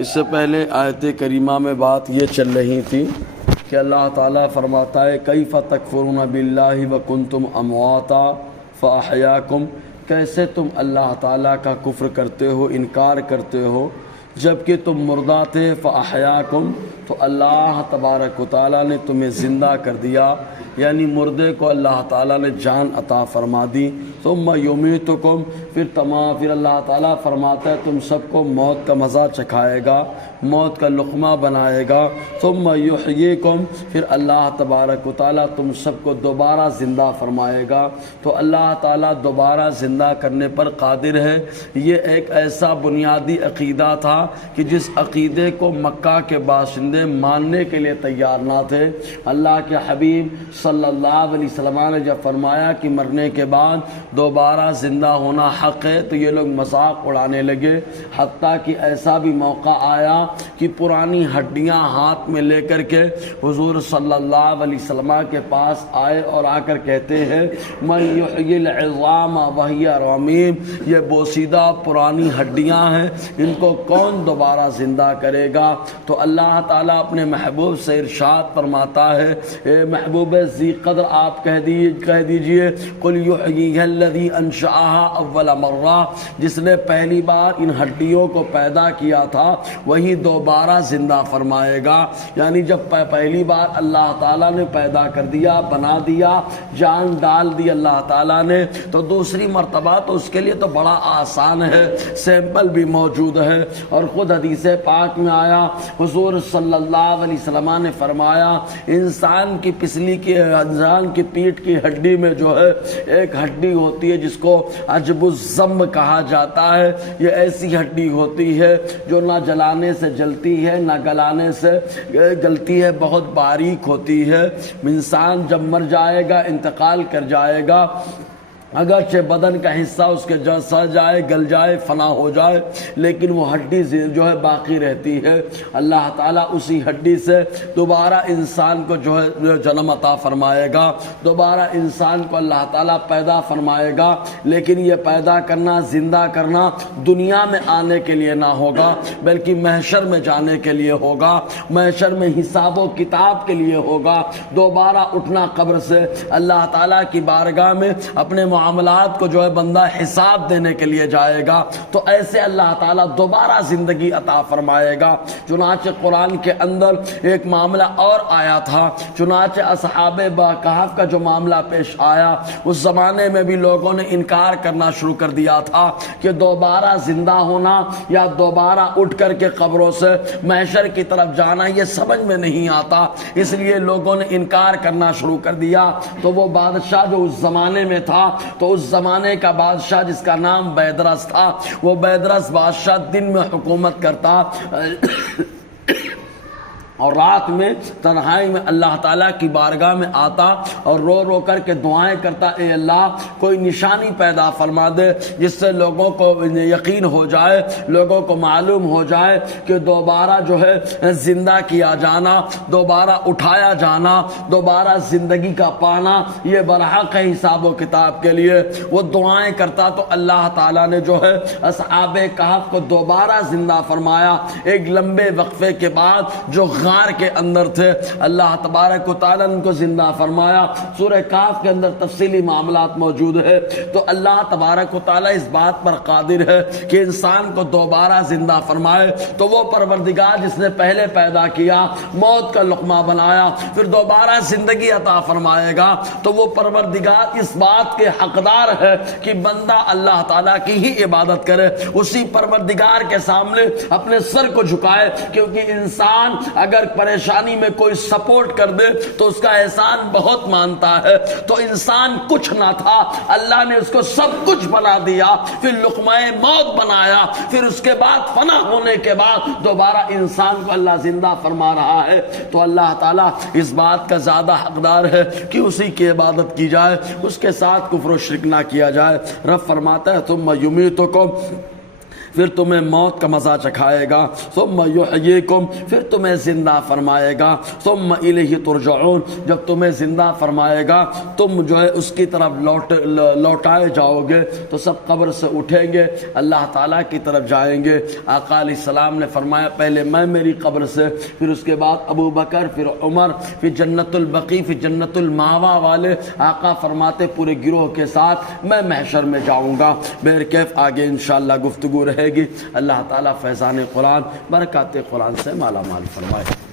اس سے پہلے آیت کریمہ میں بات یہ چل رہی تھی کہ اللہ تعالیٰ فرماتا ہے کیف تکفرون باللہ وکنتم امواتا فاحیاکم، کیسے تم اللہ تعالیٰ کا کفر کرتے ہو، انکار کرتے ہو جبکہ تم مردہ تھے، فاحیاکم، تو اللہ تبارک و تعالیٰ نے تمہیں زندہ کر دیا، یعنی مردے کو اللہ تعالیٰ نے جان عطا فرما دی۔ ثم یمیتکم، پھر اللہ تعالیٰ فرماتا ہے تم سب کو موت کا مزہ چکھائے گا، موت کا لقمہ بنائے گا۔ ثم یحییکم، پھر اللہ تبارک و تعالیٰ تم سب کو دوبارہ زندہ فرمائے گا۔ تو اللہ تعالیٰ دوبارہ زندہ کرنے پر قادر ہے۔ یہ ایک ایسا بنیادی عقیدہ تھا کہ جس عقیدے کو مکہ کے باشندے ماننے کے لیے تیار نہ تھے۔ اللہ کے حبیب صلی اللہ علیہ وسلم نے جب فرمایا کہ مرنے کے بعد دوبارہ زندہ ہونا حق ہے تو یہ لوگ مذاق اڑانے لگے، حتیٰ کہ ایسا بھی موقع آیا کہ پرانی ہڈیاں ہاتھ میں لے کر کے حضور صلی اللہ علیہ وسلم کے پاس آئے اور آ کر کہتے ہیں من یحیی العظام وہی رمیم، یہ بوسیدہ پرانی ہڈیاں ہیں، ان کو کون دوبارہ زندہ کرے گا؟ تو اللہ تعالیٰ اپنے محبوب سے ارشاد فرماتا ہے، اے محبوب ذی قدر آپ کہہ دیجئے قل یحییھا الذی انشأھا اول مرہ، جس نے پہلی بار ان ہڈیوں کو پیدا کیا تھا وہی دوبارہ زندہ فرمائے گا۔ یعنی جب پہلی بار اللہ تعالیٰ نے پیدا کر دیا، بنا دیا، جان ڈال دی اللہ تعالیٰ نے، تو دوسری مرتبہ تو اس کے لیے تو بڑا آسان ہے، سیمپل بھی موجود ہے۔ اور خود حدیث پاک میں آیا، حضور صلی اللہ علیہ وسلم نے فرمایا انسان کی پیٹھ کی ہڈی میں جو ہے ایک ہڈی ہوتی ہے جس کو عجب الضم کہا جاتا ہے۔ یہ ایسی ہڈی ہوتی ہے جو نہ جلانے سے جلتی ہے نہ گلانے سے گلتی ہے، بہت باریک ہوتی ہے۔ انسان جب مر جائے گا، انتقال کر جائے گا، اگرچہ بدن کا حصہ اس کے سڑ جائے، گل جائے، فنا ہو جائے، لیکن وہ ہڈی جو ہے باقی رہتی ہے۔ اللہ تعالیٰ اسی ہڈی سے دوبارہ انسان کو جو ہے جنم عطا فرمائے گا، دوبارہ انسان کو اللہ تعالیٰ پیدا فرمائے گا، لیکن یہ پیدا کرنا، زندہ کرنا دنیا میں آنے کے لیے نہ ہوگا بلکہ محشر میں جانے کے لیے ہوگا، محشر میں حساب و کتاب کے لیے ہوگا، دوبارہ اٹھنا قبر سے، اللہ تعالیٰ کی بارگاہ میں اپنے معاملات کو جو ہے بندہ حساب دینے کے لیے جائے گا، تو ایسے اللہ تعالیٰ دوبارہ زندگی عطا فرمائے گا۔ چنانچہ قرآن کے اندر ایک معاملہ اور آیا تھا، چنانچہ اصحاب کہف کا جو معاملہ پیش آیا، اس زمانے میں بھی لوگوں نے انکار کرنا شروع کر دیا تھا کہ دوبارہ زندہ ہونا یا دوبارہ اٹھ کر کے قبروں سے محشر کی طرف جانا یہ سمجھ میں نہیں آتا، اس لیے لوگوں نے انکار کرنا شروع کر دیا۔ تو وہ بادشاہ جو اس زمانے میں تھا، تو اس زمانے کا بادشاہ جس کا نام بیدرس تھا، وہ بیدرس بادشاہ دن میں حکومت کرتا اور رات میں تنہائی میں اللہ تعالیٰ کی بارگاہ میں آتا اور رو رو کر کے دعائیں کرتا، اے اللہ کوئی نشانی پیدا فرما دے جس سے لوگوں کو یقین ہو جائے، لوگوں کو معلوم ہو جائے کہ دوبارہ جو ہے زندہ کیا جانا، دوبارہ اٹھایا جانا، دوبارہ زندگی کا پانا یہ برحق ہے حساب و کتاب کے لیے۔ وہ دعائیں کرتا تو اللہ تعالیٰ نے جو ہے اصحاب کہف کو دوبارہ زندہ فرمایا۔ ایک لمبے وقفے کے بعد جو غار کے اندر تھے، اللہ تبارک و تعالیٰ نے ان کو زندہ فرمایا۔ سورہ کہف کے اندر تفصیلی معاملات موجود ہے۔ تو اللہ تبارک و تعالیٰ اس بات پر قادر ہے کہ انسان کو دوبارہ زندہ فرمائے، تو وہ پروردگار جس نے پہلے پیدا کیا، موت کا لقمہ بنایا، پھر دوبارہ زندگی عطا فرمائے گا، تو وہ پروردگار اس بات کے حقدار ہے کہ بندہ اللہ تعالیٰ کی ہی عبادت کرے، اسی پروردگار کے سامنے اپنے سر کو جھکائے، کیونکہ انسان اگر پریشانی میں کوئی سپورٹ کر دے تو اس کا احسان بہت مانتا ہے۔ تو انسان کچھ نہ تھا، اللہ نے اس کو سب کچھ بنا دیا، پھر لقمہ موت بنایا، پھر اس کے بعد فنا ہونے کے بعد دوبارہ انسان کو اللہ زندہ فرما رہا ہے۔ تو اللہ تعالیٰ اس بات کا زیادہ حقدار ہے کہ اسی کی عبادت کی جائے، اس کے ساتھ کفر و شرک نہ کیا جائے۔ رب فرماتا ہے ثم یمیتکم، پھر تمہیں موت کا مزہ چکھائے گا، ثم یحییکم، پھر تمہیں زندہ فرمائے گا، ثم الیہ ترجعون، جب تمہیں زندہ فرمائے گا تم جو ہے اس کی طرف لوٹائے جاؤ گے، تو سب قبر سے اٹھیں گے، اللہ تعالیٰ کی طرف جائیں گے۔ آقا علیہ السلام نے فرمایا پہلے میں میری قبر سے، پھر اس کے بعد ابو بکر، پھر عمر، پھر جنت البقیع، پھر جنت الماوا والے، آقا فرماتے پورے گروہ کے ساتھ میں محشر میں جاؤں گا۔ بہرکیف آگے انشاءاللہ گفتگو رہے گی۔ اللہ تعالیٰ فیضان قرآن، برکات قرآن سے مالا مال فرمائے۔